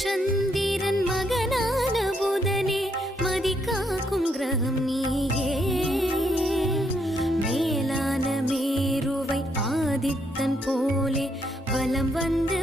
சந்திரன் மகனான புதனே மதி காக்கும் கிரகம் நீயே. மேலான மேருவை ஆதித்தன் போலே வலம் வந்து